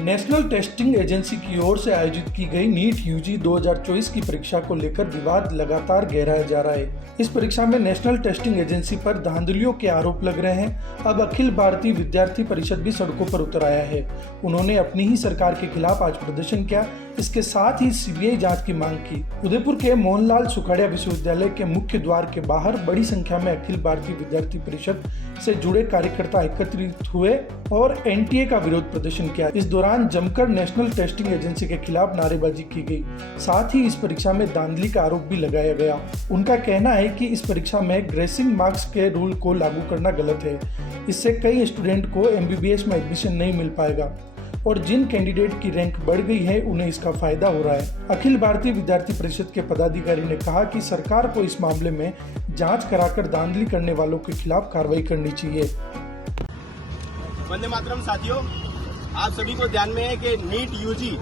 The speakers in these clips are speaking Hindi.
नेशनल टेस्टिंग एजेंसी की ओर से आयोजित की गई नीट यूजी 2024 की परीक्षा को लेकर विवाद लगातार गहराया जा रहा है। इस परीक्षा में नेशनल टेस्टिंग एजेंसी पर धांधलियों के आरोप लग रहे हैं। अब अखिल भारतीय विद्यार्थी परिषद भी सड़कों पर उतर आया है। उन्होंने अपनी ही सरकार के खिलाफ आज प्रदर्शन किया। इसके साथ ही सीबीआई जांच की मांग की। उदयपुर के मोहनलाल सुखाड़िया विश्वविद्यालय के मुख्य द्वार के बाहर बड़ी संख्या में अखिल भारतीय विद्यार्थी परिषद से जुड़े कार्यकर्ता एकत्रित हुए और एनटीए का विरोध प्रदर्शन किया। इस दौरान जमकर नेशनल टेस्टिंग एजेंसी के खिलाफ नारेबाजी की गई। साथ ही इस परीक्षा में धांधली का आरोप भी लगाया गया। उनका कहना है कि इस परीक्षा में ग्रेसिंग मार्क्स के रूल को लागू करना गलत है। इससे कई स्टूडेंट को एमबीबीएस में एडमिशन नहीं मिल पाएगा और जिन कैंडिडेट की रैंक बढ़ गई है उन्हें इसका फायदा हो रहा है। अखिल भारतीय विद्यार्थी परिषद के पदाधिकारी ने कहा कि सरकार को इस मामले में जांच कराकर धांधली करने वालों के खिलाफ कार्रवाई करनी चाहिए। वंदे मातरम साथियों, आप सभी को ध्यान में है कि नीट यूजी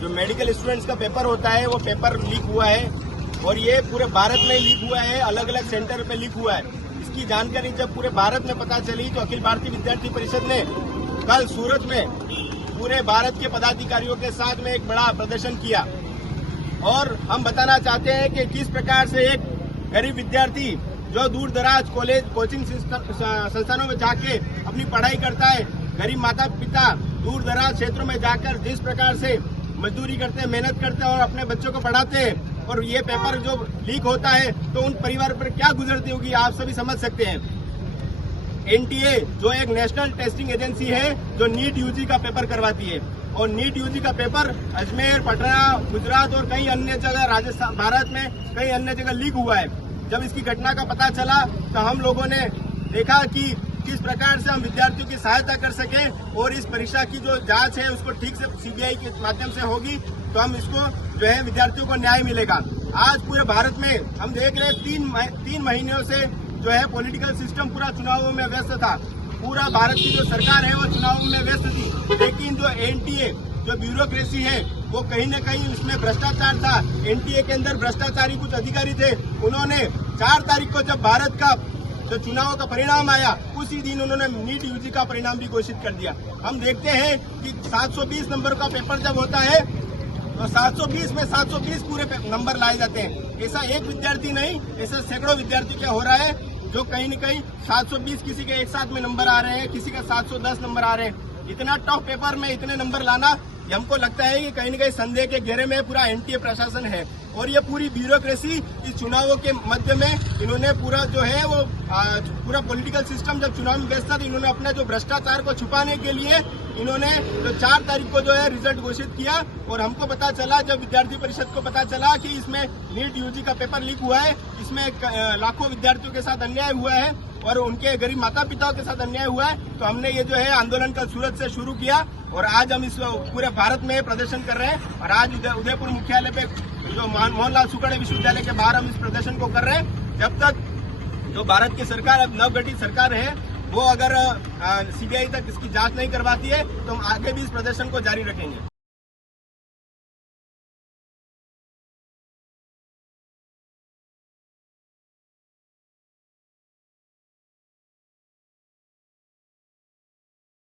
जो मेडिकल स्टूडेंट्स का पेपर होता है वो पेपर लीक हुआ है और ये पूरे भारत में लीक हुआ है, अलग अलग सेंटर पे लीक हुआ है। इसकी जानकारी जब पूरे भारत में पता चली तो अखिल भारतीय विद्यार्थी परिषद ने कल सूरत में पूरे भारत के पदाधिकारियों के साथ में एक बड़ा प्रदर्शन किया और हम बताना चाहते हैं कि किस प्रकार से एक गरीब विद्यार्थी जो दूर दराज कॉलेज कोचिंग संस्थानों में जाके अपनी पढ़ाई करता है, गरीब माता पिता दूर दराज क्षेत्रों में जाकर जिस प्रकार से मजदूरी करते हैं, मेहनत करते हैं और अपने बच्चों को पढ़ाते हैं और ये पेपर जो लीक होता है तो उन परिवार पर क्या गुजरती होगी आप सभी समझ सकते हैं। एनटीए जो एक नेशनल टेस्टिंग एजेंसी है जो नीट यूजी का पेपर करवाती है और नीट यूजी का पेपर अजमेर, पटना, गुजरात और कई अन्य जगह राजस्थान, भारत में कई अन्य जगह लीक हुआ है। जब इसकी घटना का पता चला तो हम लोगों ने देखा कि किस प्रकार से हम विद्यार्थियों की सहायता कर सके और इस परीक्षा की जो जांच है उसको ठीक से सीबीआई के माध्यम से होगी तो हम इसको जो है विद्यार्थियों को न्याय मिलेगा। आज पूरे भारत में हम देख रहे हैं तीन महीनों से जो है पॉलिटिकल सिस्टम पूरा चुनावों में व्यस्त था। पूरा भारत की जो सरकार है वो चुनावों में व्यस्त थी, लेकिन जो एनटीए जो ब्यूरोक्रेसी है वो कहीं न कहीं उसमें भ्रष्टाचार था। एनटीए के अंदर भ्रष्टाचारी कुछ अधिकारी थे। उन्होंने 4 तारीख को जब भारत का जो चुनाव का परिणाम आया उसी दिन उन्होंने नीट यूजी का परिणाम भी घोषित कर दिया। हम देखते हैं कि 720 नंबर का पेपर जब होता है तो 720 में 720 पूरे नंबर लाए जाते हैं। ऐसा एक विद्यार्थी नहीं, ऐसा सैकड़ों विद्यार्थी क्या हो रहा है जो कहीं न कहीं 720 किसी के एक साथ में नंबर आ रहे हैं, किसी का 710 नंबर आ रहे हैं। इतना टफ पेपर में इतने नंबर लाना हमको लगता है कि कहीं न कहीं संदेह के घेरे में पूरा एनटीए प्रशासन है और ये पूरी ब्यूरोक्रेसी इस चुनावों के मध्य में इन्होंने पूरा जो है वो पूरा पॉलिटिकल सिस्टम जब चुनाव में व्यस्त था तो इन्होंने अपने जो भ्रष्टाचार को छुपाने के लिए इन्होंने जो 4 तारीख को जो है रिजल्ट घोषित किया और हमको पता चला, जब विद्यार्थी परिषद को पता चला कि इसमें नीट यूजी का पेपर लीक हुआ है, इसमें लाखों विद्यार्थियों के साथ अन्याय हुआ है और उनके गरीब माता पिताओं के साथ अन्याय हुआ है, तो हमने ये जो है आंदोलन कल सूरत से शुरू किया और आज हम इस पूरे भारत में प्रदर्शन कर रहे हैं और आज उदयपुर मुख्यालय पे जो मोहनलाल सुखाड़िया विश्वविद्यालय के बाहर हम इस प्रदर्शन को कर रहे हैं। जब तक जो भारत की सरकार अब नवगठित सरकार है वो अगर सीबीआई तक इसकी जांच नहीं करवाती है तो हम आगे भी इस प्रदर्शन को जारी रखेंगे।